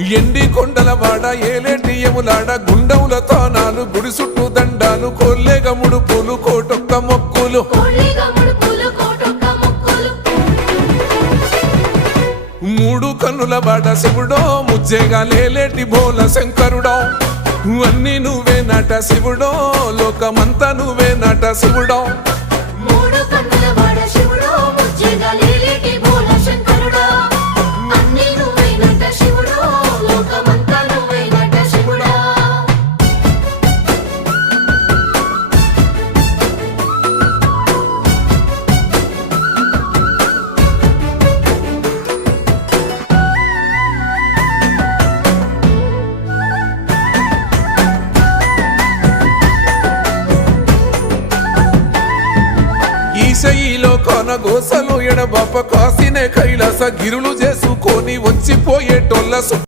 ఎండి కొండలవాడ ఏలేటి యములాడ గుండముల తానాలు గుడి చుట్టూ దండాలు కొల్లేగ ముడుపులు కోటొక్క మొక్కులు మూడు కన్నుల బాట శివుడో ముజ్జేగా లేలేటి బోల శంకరుడో అన్ని నువ్వే నట శివుడో లోకమంతా నువ్వే నట శివుడో ఈశయిలో కొనగోసలు ఎడబాప కాసినే కైలాస గిరులు చేసుకొని వచ్చిపోయేటోళ్ళ